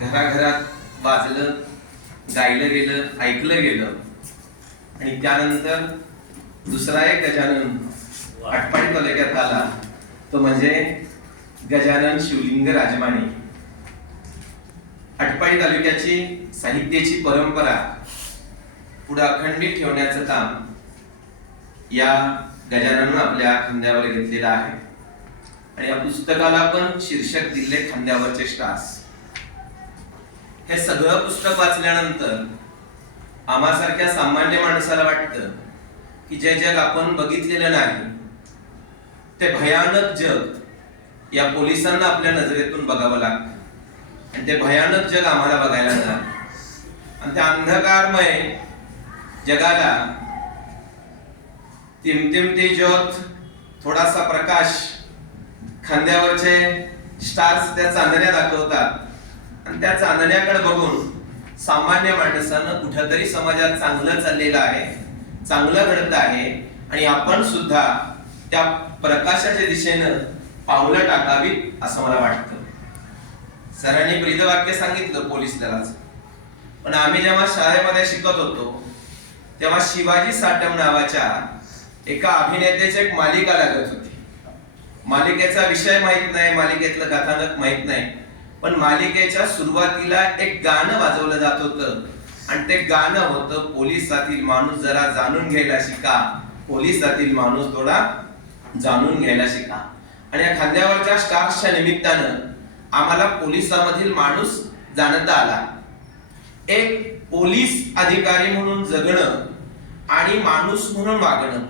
घराघरात वाजलं, गायलं गेलं, ऐकलं गेलं आणि त्यानंतर दुसरा एक गजानन आटपाडी तालुक्यात आला, तो म्हणजे गजानन शिवलिंग राजमाने. आटपाडी तालुक्याची साहित्याची परंपरा पुढे अखंडित ठेवण्याचं काम या गजानन आपल्या खांद्यावर घेतलेलं आहे. आणि या पुस्तकाला पण शीर्षक दिले खांद्यावरचे स्टार्स. हे सगळं पुस्तक वाचल्यानंतर आम्हासारख्या सामान्य माणसाला वाटतं की जे जग आपण बघितलेलं नाही ते भयानक जग या पोलिसांना आपल्या नजरेतून बघावं लागतं. आणि ते भयानक जग आम्हाला बघायला मिळालं. आणि त्या अंधकारमय जगाला तिमतिमती ज्योत, थोडासा प्रकाश, खांद्यावरचे स्टार्स त्या चांदण्या दाखवतात. आणि त्या चांदण्याकडे बघून सामान्य माणसानं कुठेतरी समाजात चांगलं चाललेलं आहे, चांगलं घडत आहे आणि आपण सुद्धा त्या प्रकाशाच्या दिशेनं पावलं टाकावीत असं मला वाटतं. सरांनी ब्रीदवाक्य सांगितलं पोलीस दलाचं, पण आम्ही जेव्हा शाळेमध्ये शिकत होतो तेव्हा शिवाजी साटम नावाच्या एका अभिनेत्याची एक मालिका लागत होती. मालिकेचा विषय माहित नाही, मालिकेतलं कथानक माहित नाही, पण मालिकेच्या सुरुवातीला एक गाणं वाजवलं जात होतं आणि ते गाणं होतं, पोलिसातील माणूस जरा जाणून घ्यायला शिका, पोलिसातील माणूस थोडा जाणून घ्यायला शिका. आणि या खांद्यावरच्या स्टार्सच्या निमित्तानं आम्हाला पोलिसामधील माणूस जाणता आला. एक पोलीस अधिकारी म्हणून जगणं आणि माणूस म्हणून वागणं,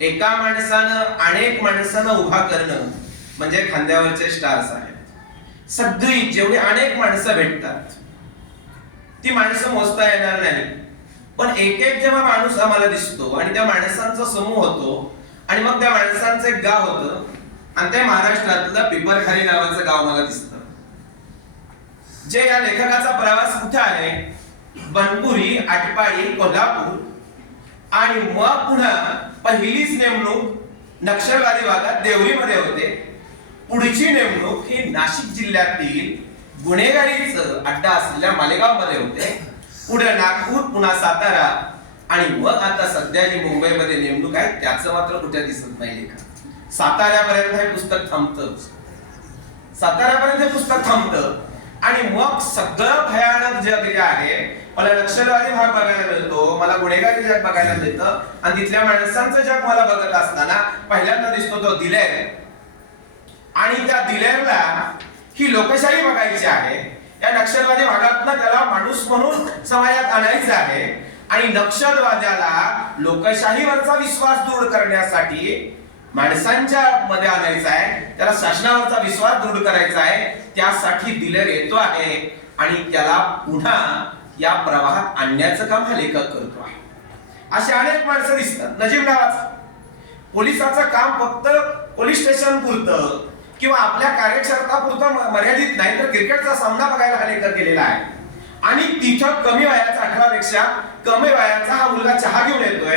एका माणसानं अनेक माणसांना उभा करणं म्हणजे खांद्यावरचे स्टार्स आहेत. सगळी जेवढी अनेक माणसं भेटतात ती माणसं मोजता येणार नाही, पण एक एक जेव्हा माणूस आम्हाला दिसतो आणि त्या माणसांचा समूह होतो आणि मग त्या माणसांचं एक गाव होतं आणि ते महाराष्ट्रातलं पिपरखारी नावाचं गाव मला दिसतं. जे या लेखकाचा प्रवास कुठे आहे, बनपुरी, आटपाडी, कोल्हापूर आणि मग पुन्हा पहिलीच नेमणूक नक्षलवादी भागात देवरीमध्ये होते. पुढची नेमणूक ही नाशिक जिल्ह्यातील गुन्हेगारीचं अड्डा असलेल्या मालेगाव मध्ये होते. पुढे नागपूर, पुन्हा सातारा आणि मग आता सध्या जी मुंबईमध्ये नेमणूक आहे त्याचं मात्र कुठे दिसत नाही लेखा. साताऱ्यापर्यंत हे पुस्तक थांबतं, साताऱ्यापर्यंत हे पुस्तक थांबतं आणि मग सगळं भयानक जग जे आहे, मला नक्षलवादी भाग बघायला मिळतो, मला गुन्हेगारी जग बघायला मिळतं आणि तिथल्या माणसांचं जग मला बघत असताना पहिल्यांदा दिसतो तो दिलेर. आणि त्या दिलेरला ही लोकशाही बघायची आहे. या नक्षलवादी भागातनं त्याला माणूस म्हणून समाजात आणायचं आहे आणि नक्षलवाद्याला लोकशाहीवरचा विश्वास दूर करण्यासाठी माणसांच्या मध्ये आणायचा आहे, त्याला शासनावरचा विश्वास दृढ करायचा आहे. त्यासाठी दिलेर येतो आहे आणि त्याला पुन्हा या प्रवाहात आणण्याचं काम हा लेखक करतो आहे. असे अनेक माणसं दिसतात. नजीब नावाचा पोलिसाचं काम फक्त पोलीस स्टेशन पुरतं किंवा आपल्या कार्यक्षेत्रापुरतं मर्यादित नाही, तर क्रिकेटचा सामना बघायला हा लेखक गेलेला आहे. आणि तिथं कमी वयाचा, 18 पेक्षा कमी वयाचा हा मुलगा चहा घेऊन येतोय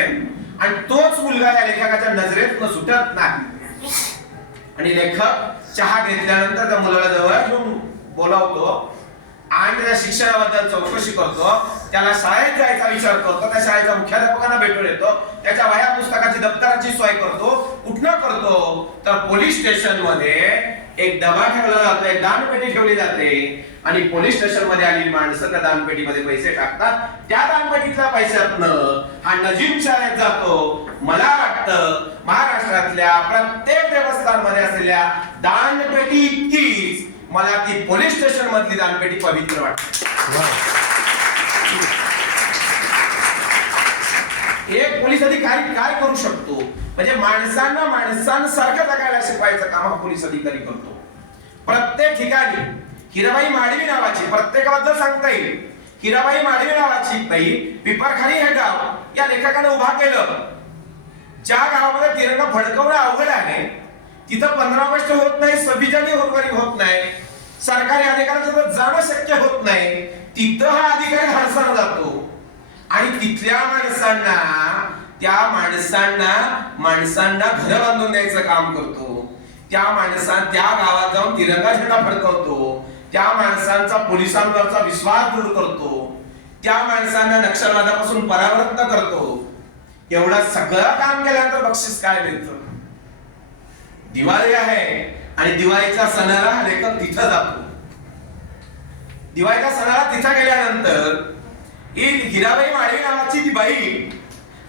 आणि तोच मुलगा या लेखकाच्या नजरेत सुटत नाही. आणि लेखक चहा घेतल्यानंतर त्या मुलाला जवळ घेऊन बोलावतो आणि त्या शिक्षणाबद्दल चौकशी करतो. त्याला शाळेत जायचा विचार करतो, त्या शाळेच्या मुख्याध्यापकांना भेटून येतो, त्याच्या वह्या पुस्तकाची दप्तराची सोय करतो. कुठनं करतो तर पोलीस स्टेशन मध्ये एक डबा ठेवला जातो, एक दानपेटी ठेवली जाते आणि पोलीस स्टेशन मध्ये आलेली माणसं त्या दानपेटीमध्ये पैसे टाकतात. त्या दानपेटीतल्या पैशातनं हा नजीब शाळेत जातो. मला वाटतं महाराष्ट्रातल्या प्रत्येक देवस्थानमध्ये असलेल्या दानपेटी इतकीच मला ती पोलीस स्टेशन मधली दानपेटी पवित्र वाटते. एक पोलीस अधिकारी काय करू शकतो म्हणजे माणसांना माणसांसारखं जगायला शिकवायचं काम हा पोलीस अधिकारी करतो. प्रत्येक ठिकाणी हिराबाई माडवी नावाची, प्रत्येकाबद्दल सांगता येईल, हिराबाई माडवी नावाची बाई पिपरखारी हे गाव या लेखकाने उभा केलं. ज्या गावामध्ये तिरंगा फडकवणं अवघड आहे, तिथं 15 ऑगस्ट होत नाही, 26 जानेवारी होत नाही, सरकारी अधिकाऱ्यांसोबत जाणं शक्य होत नाही, तिथं हा अधिकारी धाडसानं जातो आणि तिथल्या माणसांना, त्या माणसांना घर बांधून द्यायचं काम करतो. त्या गावात जाऊन तिरंगा झेंडा फडकवतो. त्या माणसांचा पोलिसांवरचा विश्वास दूर करतो, त्या माणसांना नक्षलवादापासून परावृत्त करतो. एवढं सगळं काम केल्यानंतर बक्षीस काय मिळतं? दिवाळी आहे आणि दिवाळीच्या सणाला हा लेखक तिथं जातो. दिवाळीच्या सणाला तिथं गेल्यानंतर हिराबाई माळी नावाची ती बाई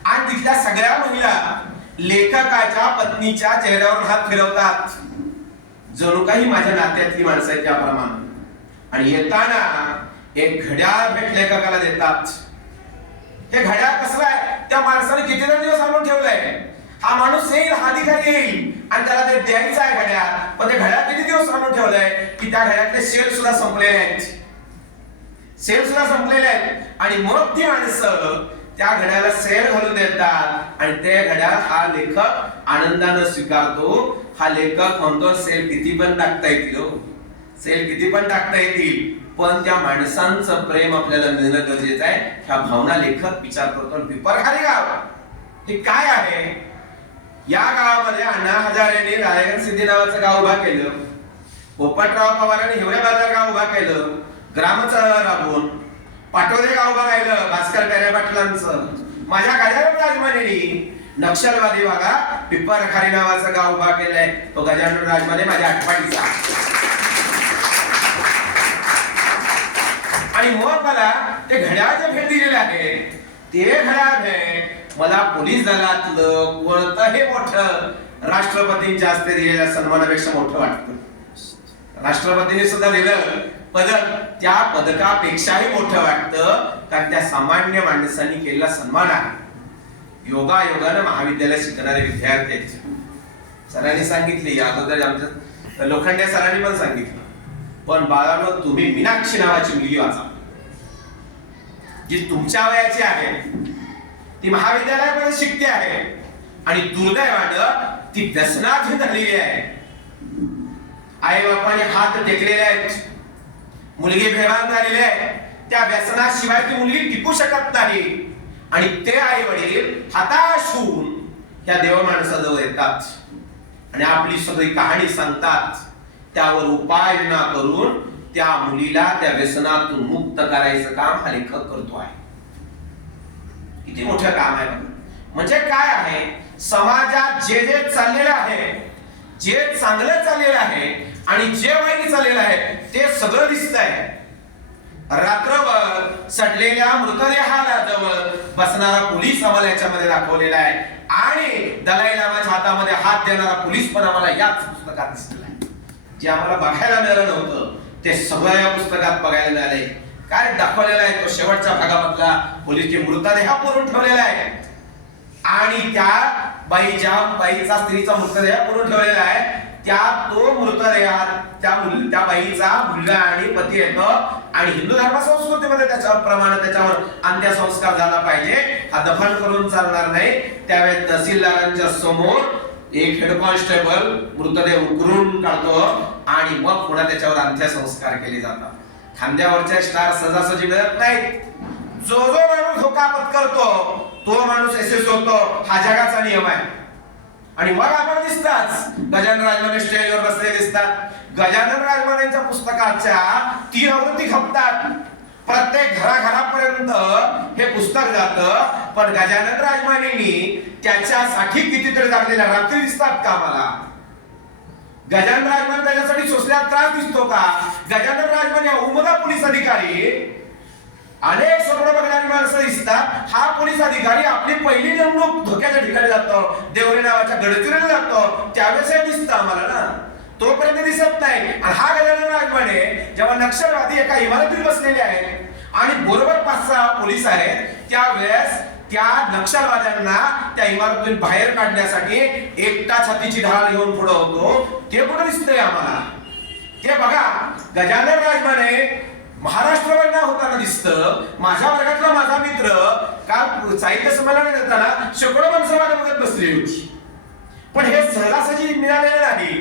आणि तिथल्या सगळ्या महिला लेखकाच्या पत्नीच्या चेहऱ्यावर हात फिरवतात, जणू काही माझ्या नात्यातली माणसं आहेत त्याप्रमाणे. आणि येताना एक घड्याळ भेट लेखकाला देतात. हे घड्याळ कसलं आहे? त्या माणसाने कितीतरी दिवस आणून ठेवलंय. हा माणूस येईल, हा अधिकारी येईल आणि त्याला ते द्यायचं आहे घड्याळ. पण ते घड्याळ किती दिवस आणून ठेवलंय की त्या घड्यातले सेल सुद्धा संपलेले आहेत. सेल सुद्धा संपलेले आहेत. आणि मग ती माणसं त्या घड्याला सेल घालून देतात आणि ते घड्याळ हा लेखक आनंदाने स्वीकारतो. हा लेखक म्हणतो सेल किती पण टाकता येतील, सेल किती पण टाकता येतील, पण त्या माणसांचं प्रेम आपल्याला मिळणं गरजेचं आहे. ह्या भावना लेखक विचार करतो. पिपरखाली गाव हे काय आहे? या गावामध्ये अण्णा हजारेंनी रायगड सिद्धी नावाचं गाव उभा केलं. पोपटराव पवारांनी हिवरे बाजार गाव उभा केलं. ग्रामचळवळ राबवून पाटोदे गाव उभा राहिलं भास्कर पेरे पाटलांचं. माझ्या गजानन राजमानेनी नक्षलवादी भागात पिपरखाली नावाचं गाव उभा केलंय. तो गजानन राजमाने माझ्या आठवणीचा. आणि मग मला ते घड्याळचे भेट दिलेले आहे. ते घड्याळ मला पोलीस दलातलं कोणतंही मोठं राष्ट्रपतींच्या हस्ते दिलेल्या सन्मानापेक्षा मोठं वाटतं. राष्ट्रपतींनी सुद्धा दिलं पदक त्या पदकापेक्षाही मोठं वाटतं, कारण त्या सामान्य माणसांनी केलेला सन्मान आहे. योगायोगानं महाविद्यालयात शिकणारे विद्यार्थी आहेत. सरांनी सांगितले, या अगोदर आमच्या लोखंडे सरांनी पण सांगितलं, पण बाळांनो तुम्ही मीनाक्षी नावाची मुलगी वाचा, जी तुमच्या वयाची आहे, ती महाविद्यालयामध्ये शिकते आहे आणि दुर्दैवानं ती व्यसनाधीन झालेली आहे. आई बापाने हात टेकलेले आहेत, मुलगी बेभान झालेली आहे. त्या व्यसनाशिवाय ती मुलगी टिकू शकत नाही. आणि ते आई वडील हताश होऊन त्या देव माणसाजवळ येतात आणि आपली सगळी कहाणी सांगतात. त्यावर उपाययोजना करून त्या मुलीला त्या व्यसनातून मुक्त करायचं काम हा लेखक करतो आहे. किती मोठं काम आहे. म्हणजे काय आहे, समाजात जे जे चाललेलं आहे, जे चांगलं चाललेलं आहे आणि जे वाईट चाललेलं आहे ते सगळं दिसतंय. रात्रभर सडलेल्या मृतदेहाला जवळ बसणारा पोलीस आम्हाला याच्यामध्ये दाखवलेला आहे आणि दलाई लामाच्या हातामध्ये हात देणारा पोलीस पण आम्हाला याच पुस्तकात दिसलेला आहे. जे आम्हाला बघायला मिळालं नव्हतं ते सगळं या पुस्तकात बघायला मिळालंय. काय दाखवलेला आहे, तो शेवटच्या भागामधला पोलीसचे मृतदेह पुरून ठेवलेला आहे आणि त्या बाईचा स्त्रीचा मृतदेह पुरून ठेवलेला आहे. त्या तो मृतदेह त्या बाईचा मुलगा आणि पती येतो आणि हिंदू धर्म संस्कृतीमध्ये त्याच्यावर अंत्यसंस्कार झाला पाहिजे. हा दफन करून चालणार नाही. त्यावेळेस तहसीलदारांच्या समोर एक हेड कॉन्स्टेबल मृतदेह उकरून काढतो आणि मग पुन्हा त्याच्यावर अंत्यसंस्कार केले जातात. खांद्यावरच्या स्टार सहजासहजी मिळत नाहीत. जो जो माणूस धोका पत्करतो तो माणूस यशस्वी होतो, हा जगाचा नियम आहे. आणि मग आपण दिसताच गजानन राजमाने स्टेजवर बसलेले दिसतात. गजानन राजमानेंच्या पुस्तकाच्या 3 आवृत्ती खपतात. प्रत्येक घराघरापर्यंत हे पुस्तक जातं. पण गजानन राजमानेंनी त्याच्यासाठी कितीतरी लागलेल्या रात्री दिसतात का मला? गजानन राजमाने त्याच्यासाठी सोसलेला त्रास दिसतो का? गजानन राजमाने उमदा पोलीस अधिकारी अनेक स्वप्न बघणारी माणसं दिसतात. हा पोलीस अधिकारी आपली पहिली नेमणूक धोक्याच्या ठिकाणी जातो, देवरे नावाच्या गडचिरोलीला जातो, त्यावेळेस हे दिसतं आम्हाला ना, तोपर्यंत दिसत नाही. आणि हा गजानन राजमाने जेव्हा नक्षलवादी एका इमारतीत बसलेले आहेत आणि बरोबर 5-6 पोलीस आहेत, त्यावेळेस त्या नक्षलवाद्यांना त्या इमारतीतून बाहेर काढण्यासाठी एकटा छातीची ढाल घेऊन पुढे होतो. ते कुठं दिसतंय आम्हाला? ते बघा, गजानन राजमाने महाराष्ट्रवर होताना दिसतं. माझ्या वर्गातला माझा मित्र काल साहित्य संमेलन देताना शेकडो माणसं बघत बसली होती. पण हे सहजासहजी मिळालेलं नाही.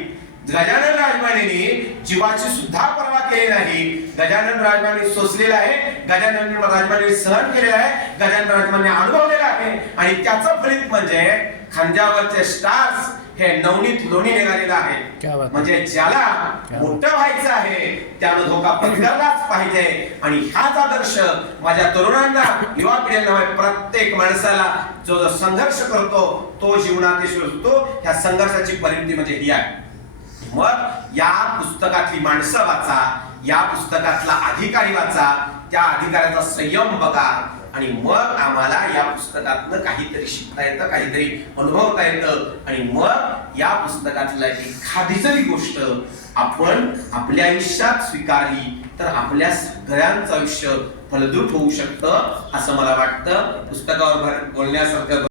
गजानन राजमानेंनी जीवाची सुद्धा पर्वा केली नाही. गजानन राजमाने सोसलेला आहे, गजानन राजमाने सहन केलेला आहे, गजानन राजमाने अनुभवलेला आहे आणि त्याचं फलित म्हणजे खांद्यावरचे स्टार्स हे नवनीत लोणी निघालेलं आहे. म्हणजे ज्याला मोठं व्हायचं आहे त्यानं धोका पत्करलाच पाहिजे. आणि हाच आदर्श माझ्या तरुणांना, युवा पिढीला, प्रत्येक माणसाला जो संघर्ष करतो तो जीवनात यश होतो. ह्या संघर्षाची परिणती म्हणजे ही आहे. मग या पुस्तकातली माणसं वाचा, या पुस्तकातला अधिकारी वाचा, त्या अधिकाऱ्याचा संयम बघा आणि मग आम्हाला या पुस्तकातनं काहीतरी शिकता येतं, काहीतरी अनुभवता येतं. आणि मग या पुस्तकातल्या एखादी जरी गोष्ट आपण आपल्या आयुष्यात स्वीकारली तर आपल्या सगळ्यांचं आयुष्य फलद्रूप होऊ शकतं असं मला वाटतं. पुस्तकावर बोलण्यासारखं